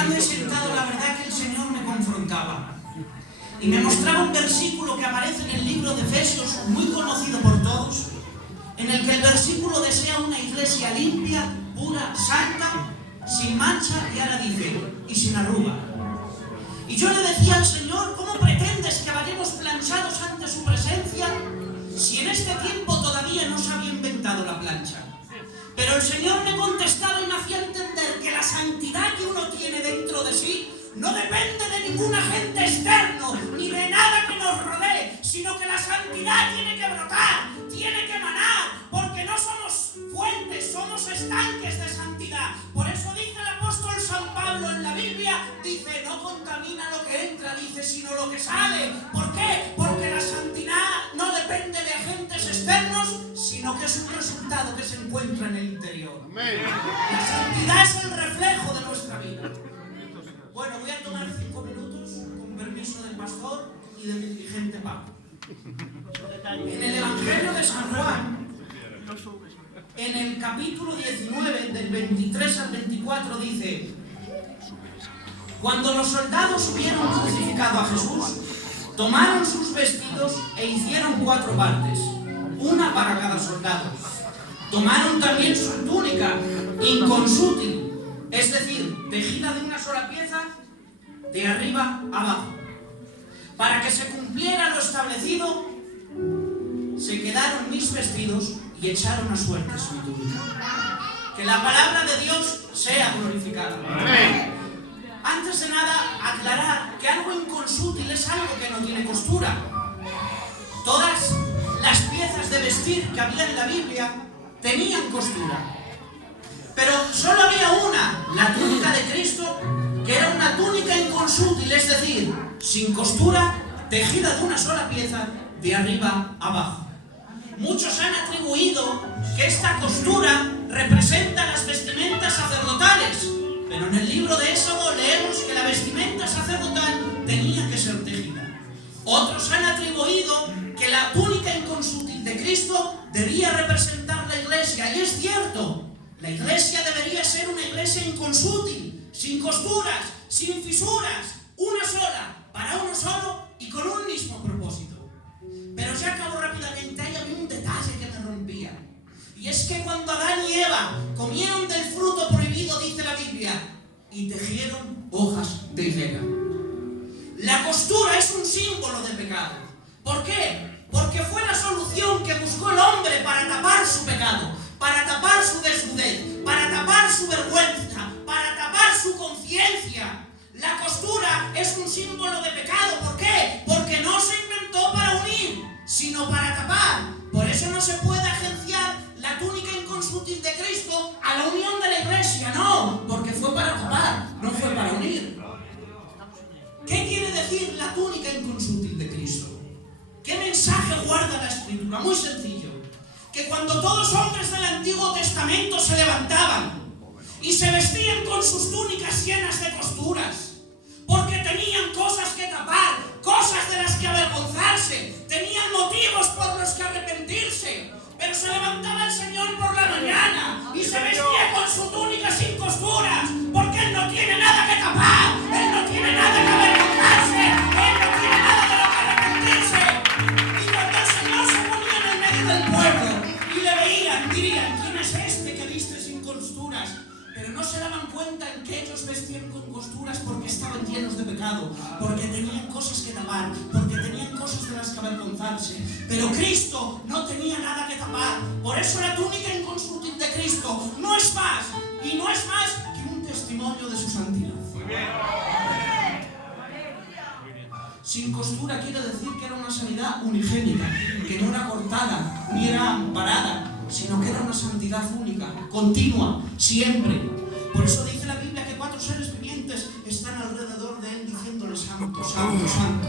estando ahí sentado, la verdad que el Señor me confrontaba. Y me mostraba un versículo que aparece en el libro de Efesios, muy conocido por todos, en el que el versículo desea una iglesia limpia, pura, santa, sin mancha, y ahora dice, y sin arruga. Y yo le decía al Señor, ¿cómo pretendes que vayamos planchados ante su presencia si en este tiempo todavía no se había inventado la plancha? Pero el Señor me contestaba y me hacía entender que la santidad que uno tiene dentro de sí no depende de ningún agente externo, ni de nada que nos rodee, sino que la santidad tiene que brotar, tiene que emanar, porque no somos fuentes, somos estanques de santidad. Por eso dice el apóstol San Pablo en la Biblia, dice, no contamina lo que entra, dice, sino lo que sale. ¿Por qué? Porque la santidad no depende de agentes externos, sino que es un resultado que se encuentra en el interior. Amén. La santidad es el reflejo de nuestra vida. Bueno, voy a tomar 5 minutos, con permiso del pastor y de mi dirigente Pablo. En el Evangelio de San Juan, en el capítulo 19, del 23 al 24, dice: cuando los soldados hubieron crucificado a Jesús, tomaron sus vestidos e hicieron 4 partes, una para cada soldado. Tomaron también su túnica, inconsútil, es decir, tejida de una sola pieza, de arriba abajo. Para que se cumpliera lo establecido, se quedaron mis vestidos y echaron a suertes mi túnica. Que la palabra de Dios sea glorificada. Amén. Antes de nada, aclarar que algo inconsútil es algo que no tiene costura. Todas las piezas de vestir que había en la Biblia tenían costura. Pero solo había una, la túnica de Cristo, que era una túnica inconsútil, es decir, sin costura, tejida de una sola pieza, de arriba abajo. Muchos han atribuido que esta costura representa las vestimentas sacerdotales, pero en el libro de Éxodo leemos que la vestimenta sacerdotal tenía que ser tejida. Otros han atribuido que la túnica inconsútil de Cristo debía representar la iglesia, y es cierto. La iglesia debería ser una iglesia inconsútil, sin costuras, sin fisuras, una sola, para uno solo y con un mismo propósito. Pero ya acabo rápidamente, hay un detalle que me rompía. Y es que cuando Adán y Eva comieron del fruto prohibido, dice la Biblia, y tejieron hojas de higuera. La costura es un símbolo de pecado. ¿Por qué? Porque fue la solución que buscó el hombre para tapar su pecado, para tapar su desnudez, para tapar su vergüenza, para tapar su conciencia. La costura es un símbolo de pecado. ¿Por qué? Porque no se inventó para unir, sino para tapar. Por eso no se puede agenciar la túnica inconsútil de Cristo a la unión de la iglesia. No, porque fue para tapar, no fue para unir. ¿Qué quiere decir la túnica inconsútil de Cristo? ¿Qué mensaje guarda la Escritura? Muy sencillo. Que cuando todos los hombres del Antiguo Testamento se levantaban y se vestían con sus túnicas llenas de costuras, porque tenían cosas que tapar, cosas de las que avergonzarse, tenían motivos por los que arrepentirse, pero se levantaba el Señor por la mañana y se vestía con su túnica sin costuras, porque Él no tiene nada que tapar, Él no tiene nada que avergonzarse, Él no tiene nada de lo que arrepentirse. Y cuando el Señor se ponía en el medio del pueblo y le veían, dirían: ¿quién es este que viste sin costuras? Pero no se daban cuenta en que ellos vestían con costuras porque estaban llenos de pecado, porque tenían cosas que tapar, porque tenían cosas de las que avergonzarse. Pero Cristo no tenía nada que tapar. Por eso la túnica inconsútil de Cristo no es más, y no es más que un testimonio de su santidad. Sin costura quiere decir que era una sanidad unigénita, que no era cortada, ni era amparada, sino que era una santidad única, continua, siempre. Por eso dice la Biblia que 4 seres vivientes están alrededor de Él diciéndole: santo, santo, santo.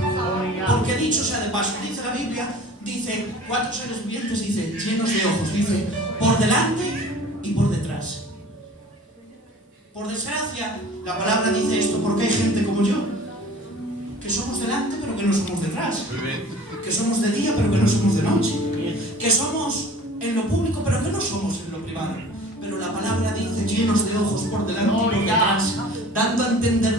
Porque dicho sea de paso, dice la Biblia, dice 4 seres vivientes, dice llenos de ojos, dice por delante y por detrás. Por desgracia, la palabra dice esto porque hay gente como yo, que somos delante pero que no somos detrás, que somos de día pero que no somos de noche, que somos en lo público pero que no somos en lo privado. Pero la palabra dice llenos de ojos por delante y por detrás, dando a entender